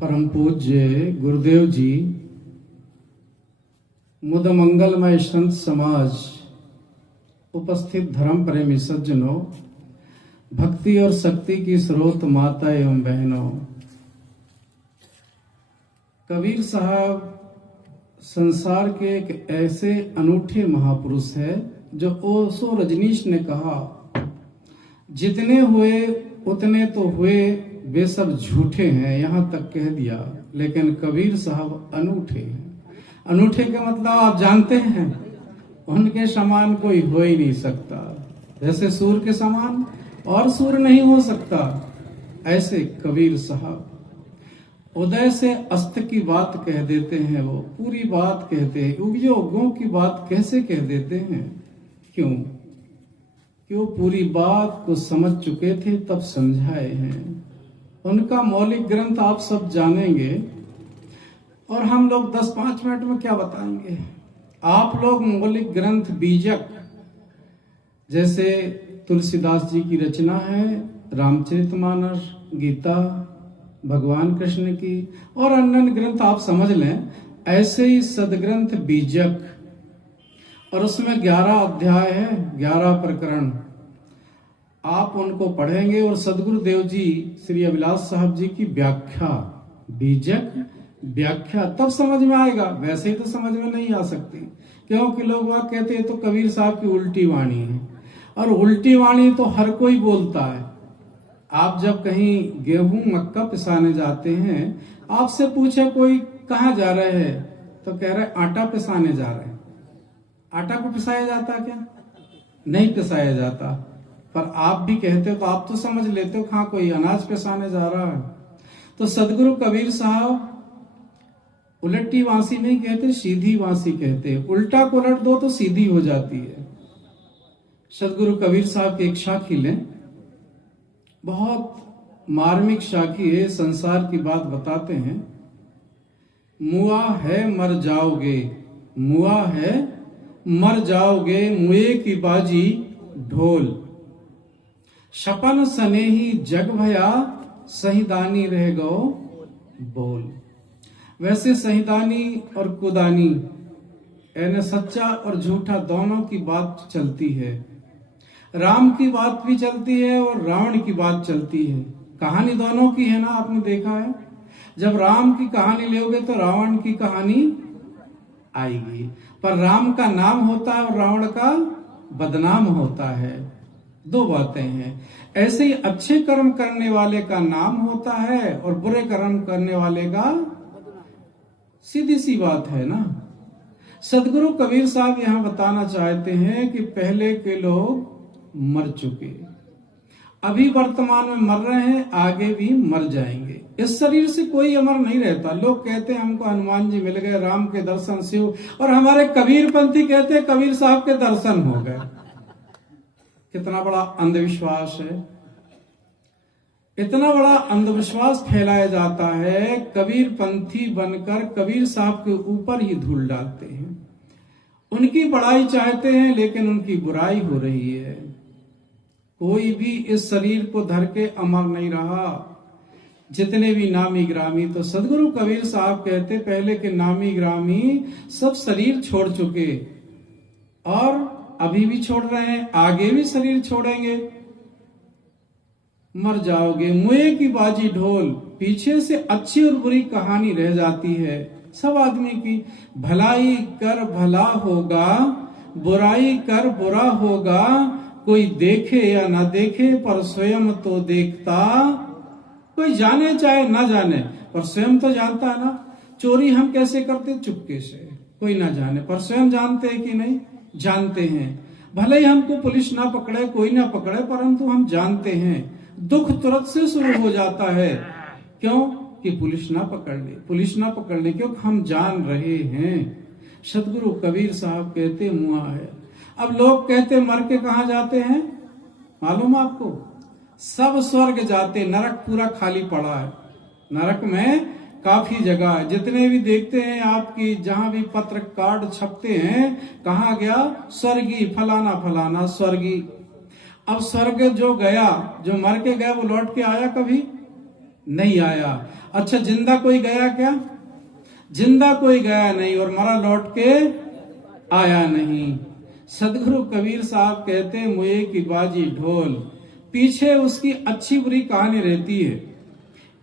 परम पूज्य गुरुदेव जी, मुद मंगलमय संत समाज, उपस्थित धर्म प्रेमी सज्जनों, भक्ति और शक्ति की स्रोत माता एवं बहनों, कबीर साहब संसार के एक ऐसे अनूठे महापुरुष है जो ओशो रजनीश ने कहा, जितने हुए उतने तो हुए, वे सब झूठे हैं, यहां तक कह दिया। लेकिन कबीर साहब अनूठे हैं। अनूठे का मतलब आप जानते हैं, उनके समान कोई हो ही नहीं सकता। जैसे सूर्य के समान और सूर्य नहीं हो सकता, ऐसे कबीर साहब उदय से अस्त की बात कह देते हैं। वो पूरी बात कहते हैं, युगों की बात कैसे कह देते हैं? क्यों पूरी बात को समझ चुके थे, तब समझाए हैं। उनका मौलिक ग्रंथ आप सब जानेंगे और हम लोग 10-5 मिनट में क्या बताएंगे। आप लोग मौलिक ग्रंथ बीजक, जैसे तुलसीदास जी की रचना है, रामचरितमानस, गीता, भगवान कृष्ण की और अन्य ग्रंथ आप समझ लें, ऐसे ही सदग्रंथ बीजक, और उसमें 11 अध्याय है, 11 प्रकरण। आप उनको पढ़ेंगे और सदगुरु देव जी श्री अभिलाष साहब जी की व्याख्या, बीजक व्याख्या, तब समझ में आएगा। वैसे ही तो समझ में नहीं आ सकती, क्योंकि लोग वहां कहते हैं तो कबीर साहब की उल्टी वाणी है, और उल्टी वाणी तो हर कोई बोलता है। आप जब कहीं गेहूं मक्का पिसाने जाते हैं, आपसे पूछे कोई कहाँ जा रहे हैं, तो कह रहे आटा पिसाने जा रहे हैं। आटा को पिसाया जाता क्या? नहीं पिसाया जाता। पर आप भी कहते हो तो आप तो समझ लेते हो, कहाँ कोई अनाज पिसाने जा रहा है। तो सदगुरु कबीर साहब उलटी वांसी नहीं कहते, सीधी वांसी कहते। उल्टा को उलट दो तो सीधी हो जाती है। सदगुरु कबीर साहब की एक साखी लें, बहुत मार्मिक साखी है, संसार की बात बताते हैं। मुआ है मर जाओगे, मुआ है मर जाओगे, मुए की बाजी ढोल, शपन सनेही जग भया, सहीदानी रह गो बोल। वैसे सहीदानी और कुदानी, यानी सच्चा और झूठा दोनों की बात चलती है। राम की बात भी चलती है और रावण की बात चलती है। कहानी दोनों की है ना, आपने देखा है। जब राम की कहानी लोगे तो रावण की कहानी आएगी, पर राम का नाम होता है और रावण का बदनाम होता है। दो बातें हैं। ऐसे ही अच्छे कर्म करने वाले का नाम होता है और बुरे कर्म करने वाले का, सीधी सी बात है ना। सदगुरु कबीर साहब यहां बताना चाहते हैं कि पहले के लोग मर चुके, अभी वर्तमान में मर रहे हैं, आगे भी मर जाएंगे। इस शरीर से कोई अमर नहीं रहता। लोग कहते हैं हमको हनुमान जी मिल गए, राम के दर्शन शिव, और हमारे कबीर पंथी कहते हैं कबीर साहब के दर्शन हो गए। कितना बड़ा अंधविश्वास है, इतना बड़ा अंधविश्वास फैलाया जाता है। कबीर पंथी बनकर कबीर साहब के ऊपर ही धूल डालते हैं, उनकी बड़ाई चाहते हैं, लेकिन उनकी बुराई हो रही है। कोई भी इस शरीर को धर के अमर नहीं रहा, जितने भी नामी ग्रामी। तो सदगुरु कबीर साहब कहते, पहले के नामी ग्रामी सब शरीर छोड़ चुके और अभी भी छोड़ रहे हैं, आगे भी शरीर छोड़ेंगे। मर जाओगे, मुए की बाजी ढोल, पीछे से अच्छी और बुरी कहानी रह जाती है सब आदमी की। भलाई कर भला होगा, बुराई कर बुरा होगा, कोई देखे या ना देखे पर स्वयं तो देखता, कोई जाने चाहे ना जाने पर स्वयं तो जानता है ना। चोरी हम कैसे करते? चुपके से, कोई ना जाने, पर स्वयं जानते हैं कि नहीं? जानते हैं। भले ही हमको पुलिस ना पकड़े, कोई ना पकड़े, परंतु हम जानते हैं। दुख तुरंत से शुरू हो जाता है। क्यों? कि पुलिस ना पकड़ ले, पुलिस ना पकड़ ले, क्योंकि हम जान रहे हैं। सदगुरु कबीर साहब कहते मुआ है। अब लोग कहते मर के कहां जाते हैं मालूम आपको? सब स्वर्ग जाते, नरक पूरा खाली पड़ा है। नरक में काफी जगह है। जितने भी देखते हैं आपकी, जहां भी पत्र कार्ड छपते हैं, कहा गया स्वर्गी फलाना फलाना स्वर्गी। अब स्वर्ग जो गया, जो मर के गया, वो लौट के आया? कभी नहीं आया। अच्छा जिंदा कोई गया क्या? जिंदा कोई गया नहीं और मरा लौट के आया नहीं। सदगुरु कबीर साहब कहते मुए की बाजी ढोल, पीछे उसकी अच्छी बुरी कहानी रहती है।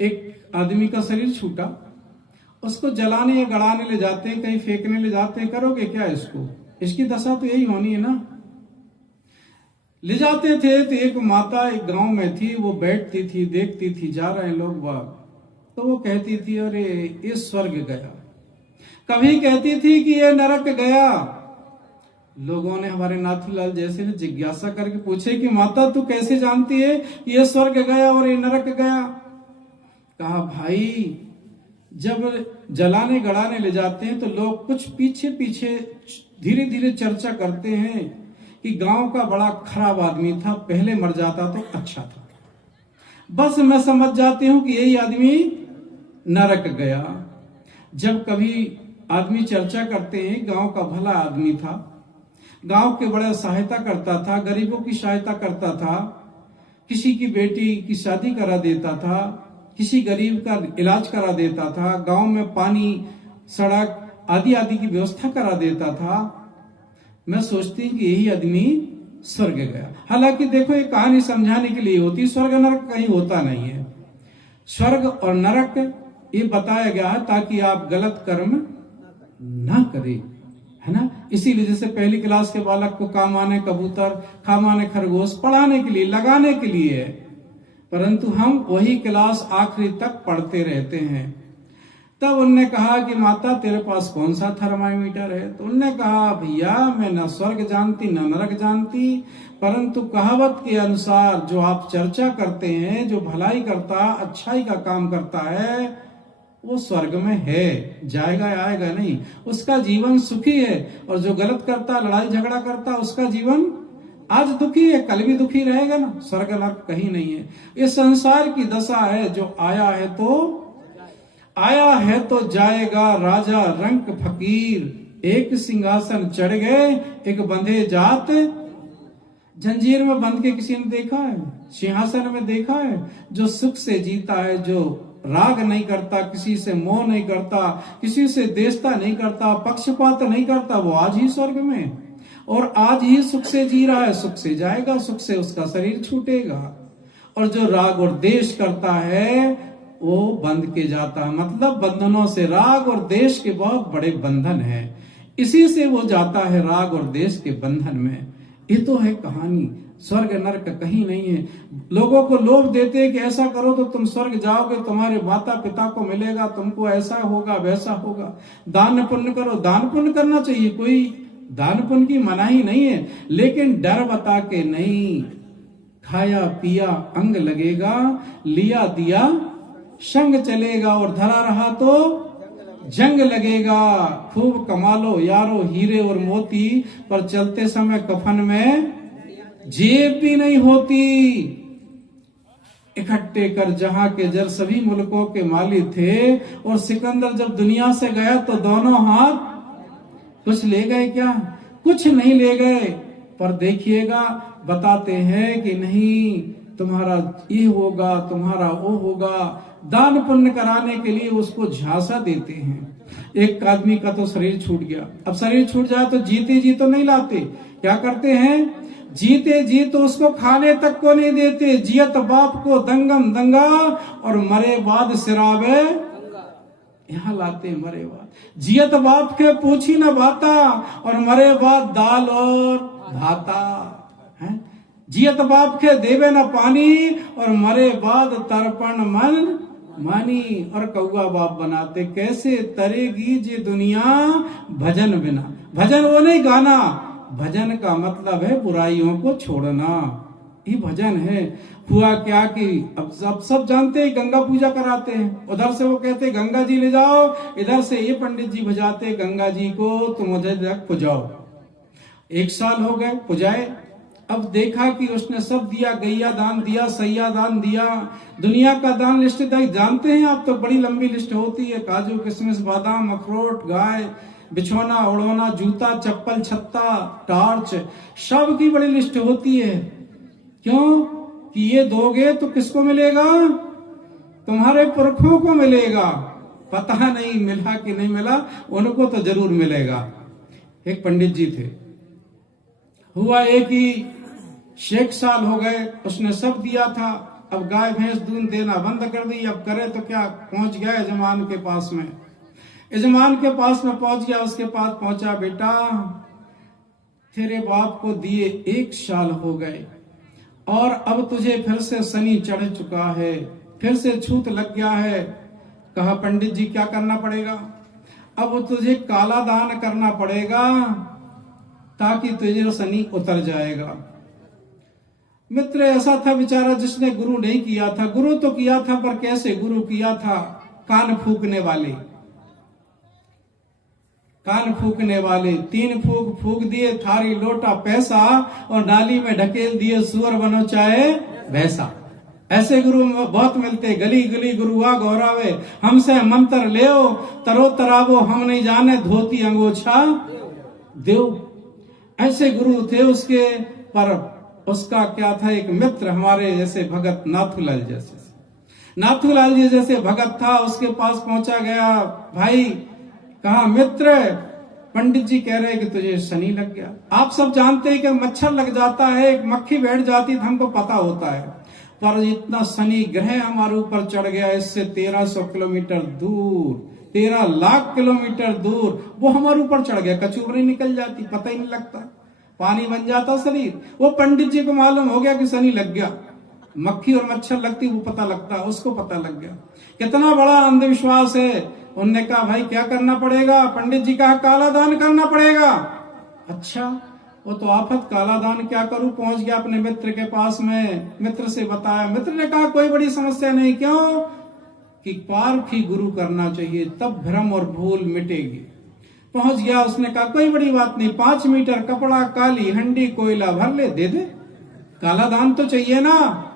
एक आदमी का शरीर छूटा, उसको जलाने या गड़ाने ले जाते हैं, कहीं फेंकने ले जाते हैं, करोगे क्या इसको? इसकी दशा तो यही होनी है ना। ले जाते थे तो एक माता एक गांव में थी, वो बैठती थी, देखती थी जा रहे हैं लोग बाग, तो वो कहती थी अरे ये स्वर्ग गया, कभी कहती थी कि ये नरक गया। लोगों ने हमारे नाथूलाल जैसे ने जिज्ञासा करके पूछे कि माता तू कैसे जानती है कि ये स्वर्ग गया और ये नरक गया? कहा भाई जब जलाने गड़ाने ले जाते हैं तो लोग कुछ पीछे पीछे धीरे धीरे चर्चा करते हैं कि गांव का बड़ा खराब आदमी था, पहले मर जाता तो अच्छा था। बस मैं समझ जाती हूं कि यही आदमी नरक गया। जब कभी आदमी चर्चा करते हैं गांव का भला आदमी था, गांव के बड़ा सहायता करता था, गरीबों की सहायता करता था, किसी की बेटी की शादी करा देता था, किसी गरीब का इलाज करा देता था, गांव में पानी सड़क आदि आदि की व्यवस्था करा देता था। मैं सोचती कि यही आदमी स्वर्ग गया। हालांकि देखो ये कहानी समझाने के लिए होती, स्वर्ग नरक कहीं होता नहीं है। स्वर्ग और नरक ये बताया गया है ताकि आप गलत कर्म ना करें, है ना। इसीलिए जैसे पहली क्लास के बालक को काम आने कबूतर, काम आने खरगोश पढ़ाने के लिए, लगाने के लिए है, परंतु हम वही क्लास आखिरी तक पढ़ते रहते हैं। तब उनने कहा कि माता तेरे पास कौन सा थर्मामीटर है? तो उनने कहा भैया मैं न स्वर्ग जानती न नरक जानती, परंतु कहावत के अनुसार जो आप चर्चा करते हैं, जो भलाई करता, अच्छाई का काम करता है, वो स्वर्ग में है, जाएगा आएगा नहीं, उसका जीवन सुखी है। और जो गलत करता, लड़ाई झगड़ा करता, उसका जीवन आज दुखी है, कल भी दुखी रहेगा ना। स्वर्ग नरक कहीं नहीं है, ये संसार की दशा है। जो आया है तो जाएगा, राजा रंक फकीर, एक सिंहासन चढ़ गए, एक बंधे जात। जंजीर में बंध के किसी ने देखा है? सिंहासन में देखा है? जो सुख से जीता है, जो राग नहीं करता, किसी से मोह नहीं करता, किसी से देशता नहीं करता, पक्षपात नहीं करता, वो आज ही स्वर्ग में और आज ही सुख से जी रहा है। सुख से जाएगा, सुख से उसका शरीर छूटेगा। और जो राग और देश करता है वो बंध के जाता है। मतलब बंधनों से, राग और देश के बहुत बड़े बंधन है, इसी से वो जाता है राग और देश के बंधन में। ये तो है कहानी, स्वर्ग नरक कहीं नहीं है। लोगों को लोभ देते हैं कि ऐसा करो तो तुम स्वर्ग जाओगे, तुम्हारे माता पिता को मिलेगा, तुमको ऐसा होगा वैसा होगा। दान पुण्य करो, दान पुण्य करना चाहिए, कोई दान पुण्य की मनाही नहीं है, लेकिन डर बता के नहीं। खाया पिया अंग लगेगा, लिया दिया संग चलेगा, और धरा रहा तो जंग लगेगा। खूब कमा लो यारो हीरे और मोती, पर चलते समय कफन में जेब भी नहीं होती। इकट्ठे कर जहां के जर सभी मुल्कों के माली थे, और सिकंदर जब दुनिया से गया तो दोनों हाथ कुछ ले गए क्या? कुछ नहीं ले गए। पर देखिएगा बताते हैं कि नहीं तुम्हारा ये होगा, तुम्हारा वो होगा। दान पुण्य कराने के लिए उसको झांसा देते हैं। एक आदमी का तो शरीर छूट गया, अब शरीर छूट जाए तो जीते जी तो नहीं लाते, क्या करते हैं? जीते जी तो उसको खाने तक को नहीं देते। जियत बाप को दंगम दंगा, और मरे बाद सिरावे यहाँ लाते। मरे बाद जियत बाप के पूछी न बाता, और मरे बाद दाल और भाता है। जियत बाप के देवे न पानी, और मरे बाद तर्पण मन मानी। और कौआ बाप बनाते, कैसे तरेगी जे दुनिया भजन बिना। भजन वो नहीं गाना, भजन का मतलब है बुराइयों को छोड़ना, ये भजन है। हुआ क्या कि अब सब जानते हैं गंगा पूजा कराते हैं, उधर से वो कहते गंगा जी ले जाओ, इधर से ये पंडित जी बजाते गंगा जी को तुम उधर तक पुजाओ। 1 साल हो गए पुजाए, अब देखा कि उसने सब दिया, गैया दान दिया, सैया दान दिया, दुनिया का दान लिस्ट जानते हैं आप तो, बड़ी लंबी लिस्ट होती है। काजू किशमिश बादाम अखरोट गाय बिछोना ओढ़ोना जूता चप्पल छत्ता टार्च, सब की बड़ी लिस्ट होती है। क्यों कि ये दोगे तो किसको मिलेगा? तुम्हारे पुरखों को मिलेगा, पता नहीं मिला कि नहीं मिला, उनको तो जरूर मिलेगा। एक पंडित जी थे, हुआ एक ही 6 साल हो गए, उसने सब दिया था, अब गाय भैंस दूध देना बंद कर दी, अब करे तो क्या। पहुंच गया यजमान के पास में, यजमान के पास में पहुंच गया, उसके पास पहुंचा, बेटा तेरे बाप को दिए 1 साल हो गए और अब तुझे फिर से शनि चढ़ चुका है, फिर से छूत लग गया है। कहा पंडित जी क्या करना पड़ेगा? अब तुझे काला दान करना पड़ेगा ताकि तुझे शनि उतर जाएगा। मित्र ऐसा था बेचारा जिसने गुरु नहीं किया था। गुरु तो किया था पर कैसे गुरु किया था? कान फूकने वाले, कान फूकने वाले 3 फूक फूक दिए, थारी लोटा पैसा और नाली में ढकेल दिए, सुअर बनो चाहे वैसा। ऐसे गुरु बहुत मिलते, गली गली गुरुआ गौरावे, हमसे मंत्र ले तरो तरावो, हम नहीं जाने धोती अंगोछा देव। ऐसे गुरु थे उसके। पर उसका क्या था, एक मित्र हमारे जैसे भगत नाथूलाल जैसे, नाथूलाल जी जैसे भगत था, उसके पास पहुंचा गया। भाई कहा मित्र, पंडित जी कह रहे हैं कि तुझे शनि लग गया। आप सब जानते हैं कि मच्छर लग जाता है, एक मक्खी बैठ जाती, हमको पता होता है, पर इतना शनि ग्रह हमारे ऊपर चढ़ गया, इससे 1300 किलोमीटर दूर, 13 लाख किलोमीटर दूर वो हमारे ऊपर चढ़ गया। कचूबरी निकल जाती, पता ही नहीं लगता, पानी बन जाता शरीर। वो पंडित जी को मालूम हो गया कि शनि लग गया। मक्खी और मच्छर लगती वो पता लगता, उसको पता लग गया। कितना बड़ा अंधविश्वास है। उनने कहा भाई क्या करना पड़ेगा? पंडित जी कहा काला दान करना पड़ेगा। अच्छा, वो तो आफत, काला दान क्या करूं? पहुंच गया अपने मित्र के पास में, मित्र से बताया। मित्र ने कहा कोई बड़ी समस्या नहीं। क्यों? कि पारखी गुरु करना चाहिए, तब भ्रम और भूल मिटेगी। पहुंच गया, उसने कहा कोई बड़ी बात नहीं, 5 मीटर कपड़ा, काली हंडी, कोयला भर ले, दे दे, काला दान तो चाहिए ना।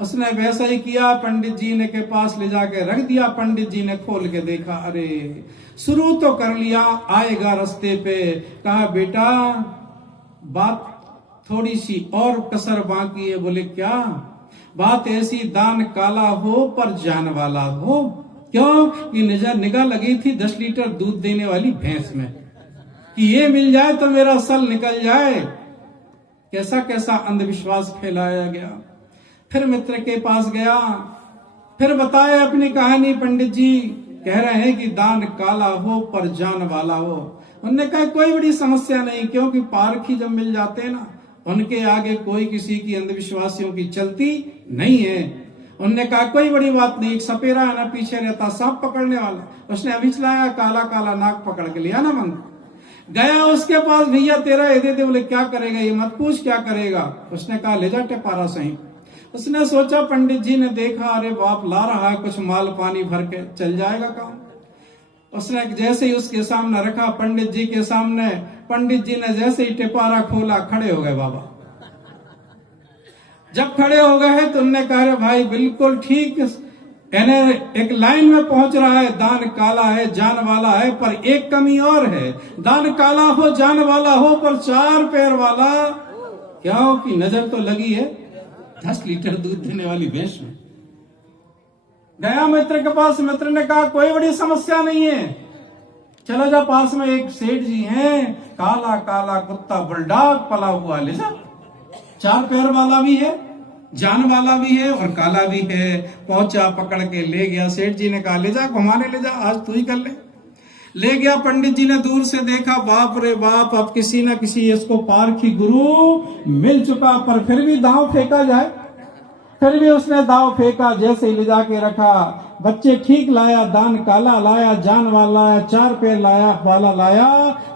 उसने वैसा ही किया, पंडित जी ने के पास ले जाके रख दिया। पंडित जी ने खोल के देखा, अरे शुरू तो कर लिया, आएगा रास्ते पे। कहा बेटा बात थोड़ी सी और कसर बाकी है। बोले क्या बात? ऐसी दान काला हो पर जान वाला हो। क्यों? कि निगाह लगी थी 10 लीटर दूध देने वाली भैंस में, कि ये मिल जाए तो मेरा सल निकल जाए। कैसा कैसा अंधविश्वास फैलाया गया। फिर मित्र के पास गया, फिर बताया अपनी कहानी। पंडित जी कह रहे हैं कि दान काला हो पर जान वाला हो। उन्होंने कहा कोई बड़ी समस्या नहीं, क्योंकि पारखी जब मिल जाते हैं ना, उनके आगे कोई किसी की अंधविश्वासियों की चलती नहीं है। उन्होंने कहा कोई बड़ी बात नहीं, एक सपेरा है ना पीछे रहता, सांप पकड़ने वाला, उसने अभी चलाया, काला काला नाक पकड़ के लिया ना मंग। गया उसके पास, भैया तेरा ये दे दे। बोले क्या करेगा? ये मत पूछ क्या करेगा। उसने कहा ले जा टेपारा सही। उसने सोचा, पंडित जी ने देखा, अरे बाप ला रहा है कुछ माल पानी भर के, चल जाएगा काम। उसने जैसे ही उसके सामने रखा, पंडित जी के सामने, पंडित जी ने जैसे ही टिपारा खोला, खड़े हो गए बाबा। जब खड़े हो गए तो उन्होंने कहा भाई बिल्कुल ठीक, एक लाइन में पहुंच रहा है, दान काला है जान वाला है, पर एक कमी और है, दान काला हो जान वाला हो पर 4 पैर वाला। क्यों? कि नजर तो लगी है 10 लीटर दूध देने वाली भैंस में। गया मित्र के पास, मित्र ने कहा कोई बड़ी समस्या नहीं है, चलो जा पास में एक सेठ जी हैं, काला काला कुत्ता बुलडॉग पला हुआ, ले जा। 4 पैर वाला भी है, जान वाला भी है और काला भी है। पहुंचा, पकड़ के ले गया। सेठ जी ने कहा ले जा, घुमाने ले जा, आज तू ही कर ले। ले गया। पंडित जी ने दूर से देखा, बाप रे बाप, अब किसी न किसी इसको पारखी गुरु मिल चुका। पर फिर भी दांव फेंका जाए, फिर भी उसने दांव फेंका। जैसे ही ले जाके रखा, बच्चे ठीक लाया, दान काला लाया, जान वाला लाया, 4 पैर लाया वाला लाया,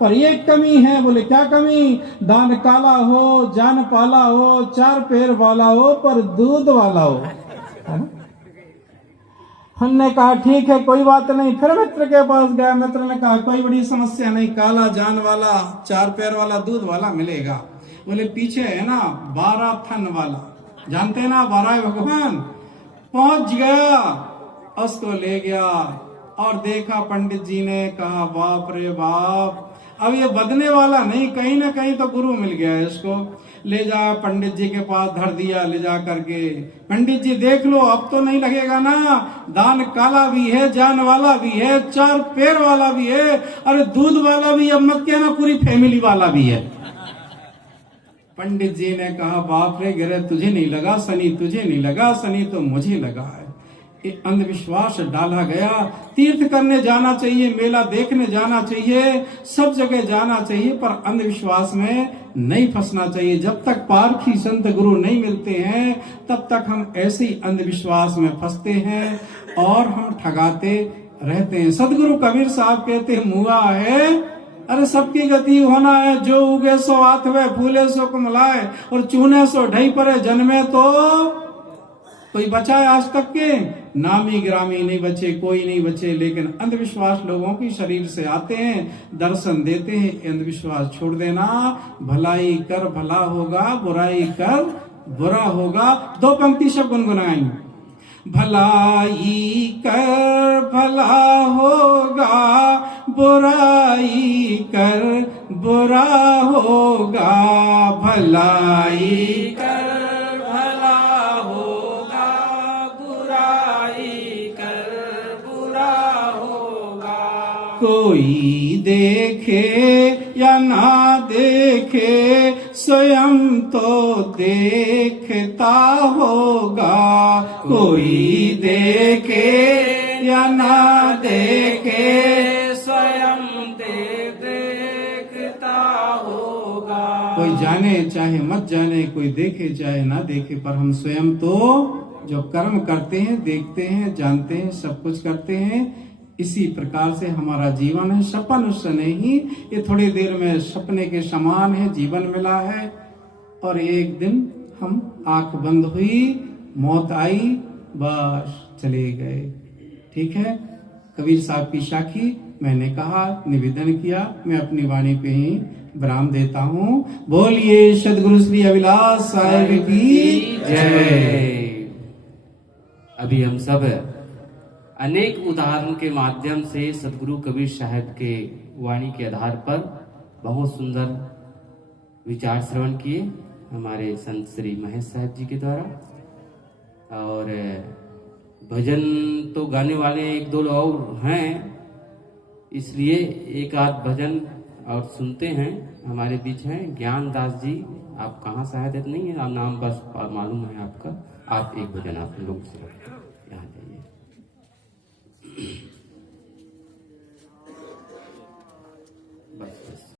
पर एक कमी है। बोले क्या कमी? दान काला हो, जान पाला हो, 4 पैर वाला हो, पर दूध वाला हो। हमने कहा ठीक है कोई बात नहीं। फिर मित्र के पास गया, मित्र ने कहा कोई बड़ी समस्या नहीं, काला जान वाला 4 पैर वाला दूध वाला मिलेगा। बोले पीछे है ना 12 थन वाला, जानते हैं ना 12 भगवान। पहुंच गया, उसको ले गया और देखा। पंडित जी ने कहा बाप रे बाप, अब ये बदने वाला नहीं, कहीं ना कहीं तो गुरु मिल गया है इसको। ले जा पंडित जी के पास धर दिया, ले जा करके पंडित जी देख लो अब तो नहीं लगेगा ना, दान काला भी है, जान वाला भी है, 4 पैर वाला भी है, अरे दूध वाला भी, अब मत कहना पूरी फैमिली वाला भी है। पंडित जी ने कहा बाप रे गिरे, तुझे नहीं लगा शनि, तुझे नहीं लगा शनि तो मुझे लगा है। ये अंधविश्वास डाला गया। तीर्थ करने जाना चाहिए, मेला देखने जाना चाहिए, सब जगह जाना चाहिए, पर अंधविश्वास में नहीं फंसना चाहिए। जब तक पारखी संत गुरु नहीं मिलते हैं तब तक हम ऐसे ही अंधविश्वास में फंसते हैं और हम ठगाते रहते हैं। सदगुरु कबीर साहब कहते हैं मुआ है, अरे सबकी गति होना है, जो उगे सो आथवे, फूले सो कुमलाए, और चूने सो ढई परे, जन्मे तो कोई बचा है आज तक के? नामी ग्रामी नहीं बचे, कोई नहीं बचे। लेकिन अंधविश्वास लोगों की शरीर से आते हैं, दर्शन देते हैं। अंधविश्वास छोड़ देना, भलाई कर भला होगा, बुराई कर बुरा होगा। 2 पंक्ति सब गुनगुनाएंगे। भलाई कर भला होगा, बुराई कर बुरा होगा, भलाई कर भला होगा, बुराई कर बुरा होगा। कोई देखे या ना देखे, स्वयं तो देखता होगा। कोई देखे या ना देखे, स्वयं देखता होगा। कोई जाने चाहे मत जाने, कोई देखे चाहे ना देखे, पर हम स्वयं तो जो कर्म करते हैं, देखते हैं, जानते हैं, सब कुछ करते हैं। इसी प्रकार से हमारा जीवन है। सपन उस नहीं, ये थोड़ी देर में सपने के समान है, जीवन मिला है, और एक दिन हम आंख बंद हुई, मौत आई, बस चले गए। ठीक है, कबीर साहब की साखी मैंने कहा, निवेदन किया, मैं अपनी वाणी पे ही विराम देता हूँ। बोलिए सदगुरु श्री अभिलाष साहेब की जय। अभी हम सब अनेक उदाहरण के माध्यम से सदगुरु कबीर साहब के वाणी के आधार पर बहुत सुंदर विचार श्रवण किए हमारे संत श्री महेश साहब जी के द्वारा। और भजन तो गाने वाले 1-2 लोग और हैं, इसलिए एक आध भजन और सुनते हैं। हमारे बीच हैं ज्ञान दास जी, आप कहाँ शायद नहीं है, आप नाम बस मालूम है आपका, आप एक भजन आप लोग से